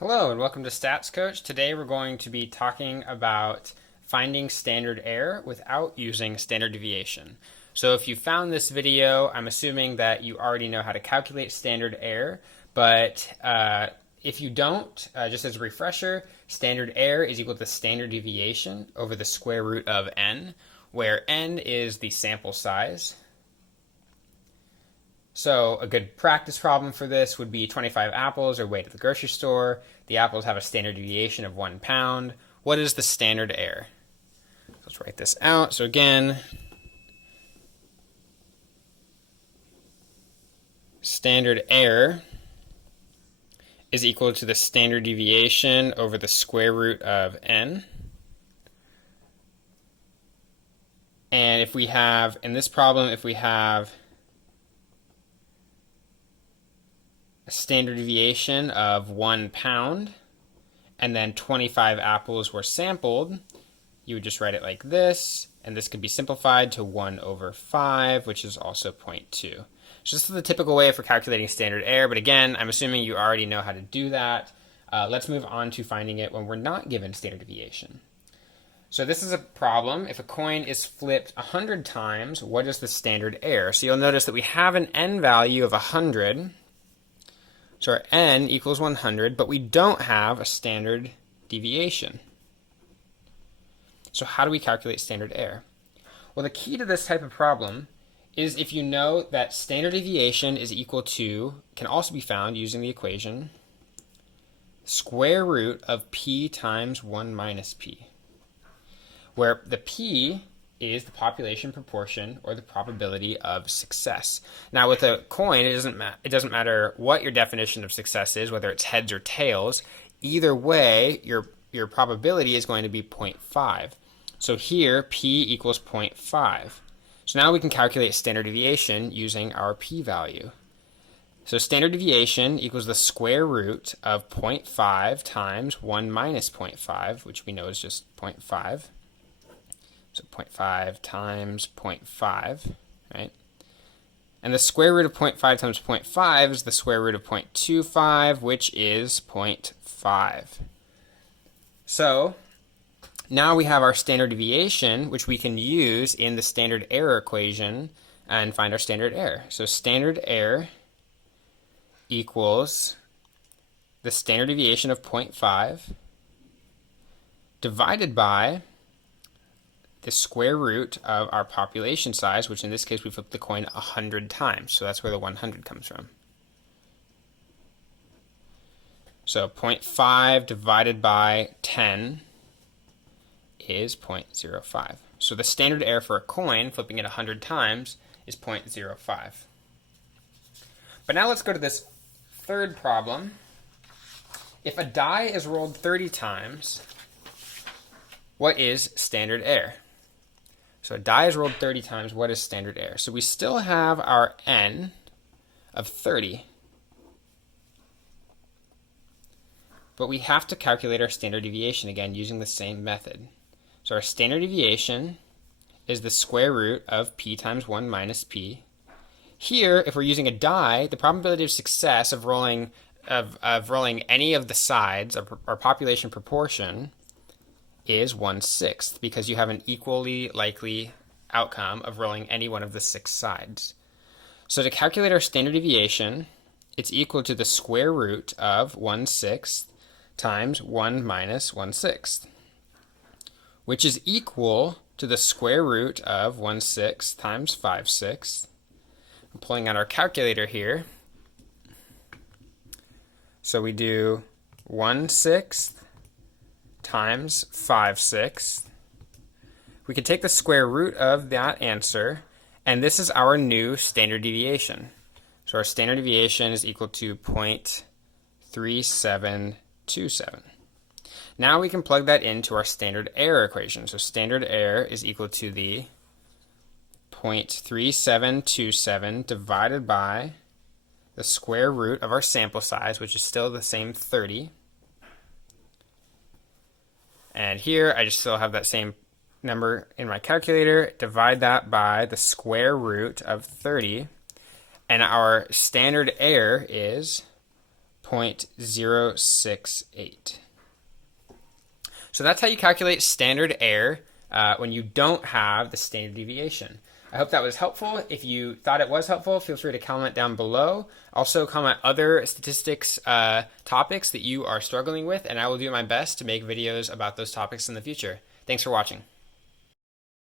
Hello and welcome to Stats Coach. Today we're going to be talking about finding standard error without using standard deviation. So if you found this video, I'm assuming that you already know how to calculate standard error, but if you don't, just as a refresher, standard error is equal to standard deviation over the square root of n, where n is the sample size. So a good practice problem for this would be 25 apples are weighed at the grocery store. The apples have a standard deviation of 1 pound. What is the standard error? Let's write this out. So again, standard error is equal to the standard deviation over the square root of n. And if we have, in this problem, if we have a standard deviation of 1 pound, and then 25 apples were sampled, you would just write it like this, and this could be simplified to 1 over 5, which is also 0.2. So this is the typical way for calculating standard error, but again, I'm assuming you already know how to do that. Let's move on to finding it when we're not given standard deviation. So this is a problem. If a coin is flipped 100 times, what is the standard error? So you'll notice that we have an n value of 100, so our n equals 100, but we don't have a standard deviation. So how do we calculate standard error? Well, the key to this type of problem is if you know that standard deviation is equal to, can also be found using the equation, square root of p times 1 minus p, where the p is the population proportion or the probability of success. Now with a coin, it doesn't matter what your definition of success is, whether it's heads or tails. Either way, your probability is going to be 0.5. So here, p equals 0.5. So now we can calculate standard deviation using our p-value. So standard deviation equals the square root of 0.5 times 1 minus 0.5, which we know is just 0.5. So 0.5 times 0.5, right? And the square root of 0.5 times 0.5 is the square root of 0.25, which is 0.5. So now we have our standard deviation, which we can use in the standard error equation and find our standard error. So standard error equals the standard deviation of 0.5 divided by the square root of our population size, which in this case we flipped the coin 100 times. So that's where the 100 comes from. So 0.5 divided by 10 is 0.05. So the standard error for a coin, flipping it 100 times, is 0.05. But now let's go to this third problem. If a die is rolled 30 times, what is standard error? So a die is rolled 30 times, what is standard error? So we still have our n of 30, but we have to calculate our standard deviation again using the same method. So our standard deviation is the square root of p times 1 minus p. Here, if we're using a die, the probability of success of rolling any of the sides of our population proportion is 1/6, because you have an equally likely outcome of rolling any one of the 6 sides. So to calculate our standard deviation, it's equal to the square root of 1/6 times 1 minus 1/6, which is equal to the square root of 1/6 times 5/6. I'm pulling out our calculator here. So we do 1/6 times 5/6. We can take the square root of that answer, and this is our new standard deviation. So our standard deviation is equal to 0.3727. Now we can plug that into our standard error equation. So standard error is equal to the 0.3727 divided by the square root of our sample size, which is still the same 30. And here, I just still have that same number in my calculator. Divide that by the square root of 30. And our standard error is 0.068. So that's how you calculate standard error when you don't have the standard deviation. I hope that was helpful. If you thought it was helpful, feel free to comment down below. Also comment other statistics topics that you are struggling with, and I will do my best to make videos about those topics in the future. Thanks for watching.